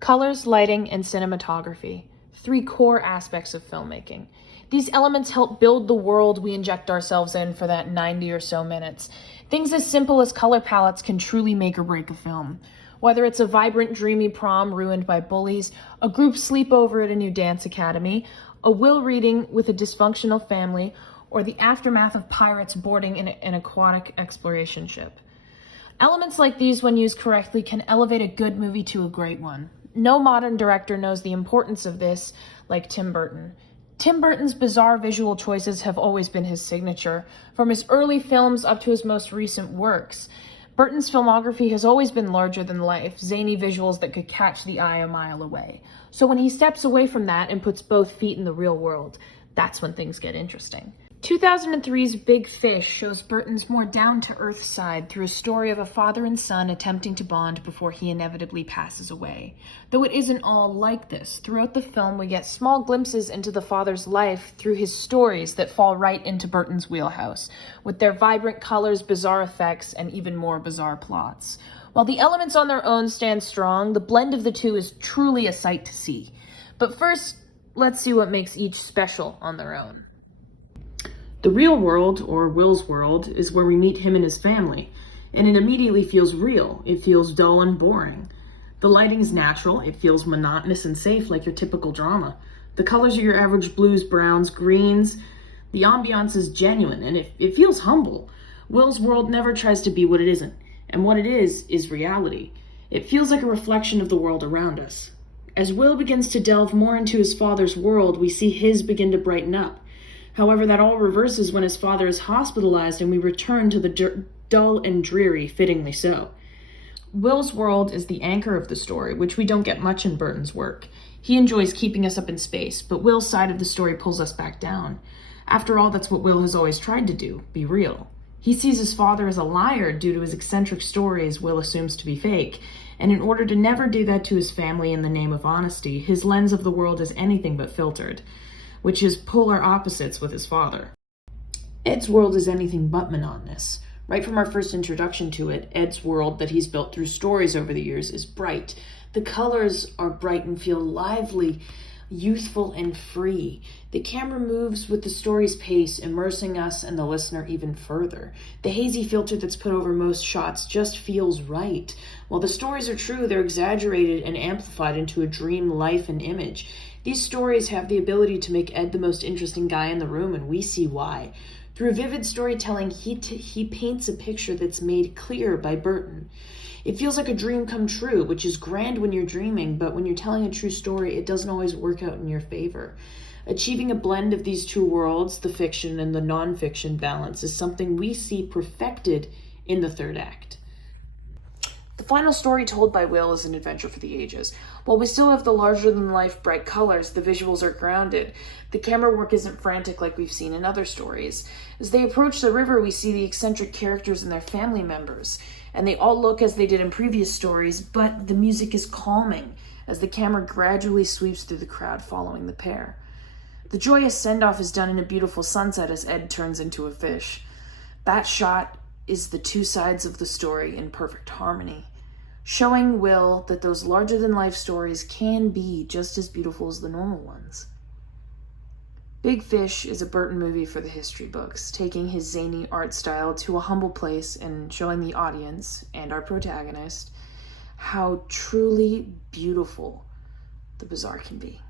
Colors, lighting, and cinematography, three core aspects of filmmaking. These elements help build the world we inject ourselves in for that 90 or so minutes. Things as simple as color palettes can truly make or break a film. Whether it's a vibrant, dreamy prom ruined by bullies, a group sleepover at a new dance academy, a will reading with a dysfunctional family, or the aftermath of pirates boarding an aquatic exploration ship. Elements like these, when used correctly, can elevate a good movie to a great one. No modern director knows the importance of this like Tim Burton. Tim Burton's bizarre visual choices have always been his signature, from his early films up to his most recent works. Burton's filmography has always been larger than life, zany visuals that could catch the eye a mile away. So when he steps away from that and puts both feet in the real world, that's when things get interesting. 2003's Big Fish shows Burton's more down-to-earth side through a story of a father and son attempting to bond before he inevitably passes away. Though it isn't all like this. Throughout the film, we get small glimpses into the father's life through his stories that fall right into Burton's wheelhouse, with their vibrant colors, bizarre effects, and even more bizarre plots. While the elements on their own stand strong, the blend of the two is truly a sight to see. But first, let's see what makes each special on their own. The real world, or Will's world, is where we meet him and his family, and it immediately feels real. It feels dull and boring. The lighting's natural. It feels monotonous and safe, like your typical drama. The colors are your average blues, browns, greens. The ambiance is genuine, and it feels humble. Will's world never tries to be what it isn't, and what it is reality. It feels like a reflection of the world around us. As Will begins to delve more into his father's world, we see his begin to brighten up. However, that all reverses when his father is hospitalized and we return to the dull and dreary, fittingly so. Will's world is the anchor of the story, which we don't get much in Burton's work. He enjoys keeping us up in space, but Will's side of the story pulls us back down. After all, that's what Will has always tried to do, be real. He sees his father as a liar due to his eccentric stories Will assumes to be fake, and in order to never do that to his family in the name of honesty, his lens of the world is anything but filtered, which is polar opposites with his father. Ed's world is anything but monotonous. Right from our first introduction to it, Ed's world that he's built through stories over the years is bright. The colors are bright and feel lively, youthful, and free. The camera moves with the story's pace, immersing us and the listener even further. The hazy filter that's put over most shots just feels right. While the stories are true, they're exaggerated and amplified into a dream life and image. These stories have the ability to make Ed the most interesting guy in the room, and we see why. Through vivid storytelling, he paints a picture that's made clear by Burton. It feels like a dream come true, which is grand when you're dreaming, but when you're telling a true story, it doesn't always work out in your favor. Achieving a blend of these two worlds, the fiction and the non-fiction balance, is something we see perfected in the third act. The final story told by Will is an adventure for the ages. While we still have the larger-than-life bright colors, the visuals are grounded. The camera work isn't frantic like we've seen in other stories. As they approach the river, we see the eccentric characters and their family members, and they all look as they did in previous stories, but the music is calming as the camera gradually sweeps through the crowd following the pair. The joyous send-off is done in a beautiful sunset as Ed turns into a fish. That shot is the two sides of the story in perfect harmony, showing Will that those larger-than-life stories can be just as beautiful as the normal ones. Big Fish is a Burton movie for the history books, taking his zany art style to a humble place and showing the audience, and our protagonist, how truly beautiful the bizarre can be.